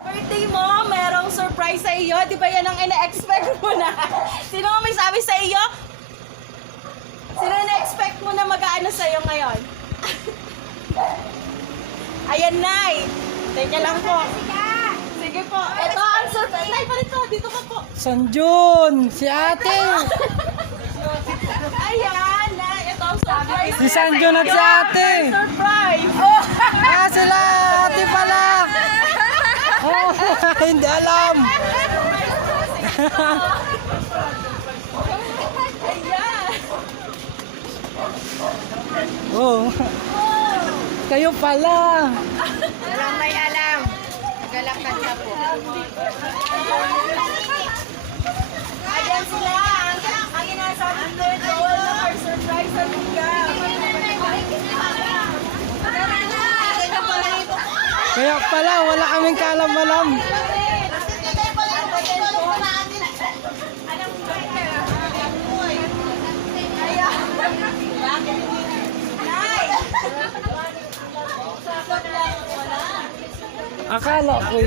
Birthday mo, merong surprise sa iyo. Di ba yan ang ina-expect mo na? Sino ang may sabi sa iyo? Sino ina-expect mo na mag-aano sa iyo ngayon? Ayan, Nay. Teka lang po. Sige po. Ito ang surprise. Nay, parito. Dito ka po. Sanjun, si ate. Ayan, Nay. Ito ang surprise. Si Sanjun at si ate. Surprise. Ah, sila ate pala. Oh, hindi alam. Ayan. Oh. Kayo pala. Walang may alam. Nagalakad na po. Ayan sila. Ang inasabi ko ito na surprise sa lugar. Kaya pala, wala kaming kaalam-alam. Akala ko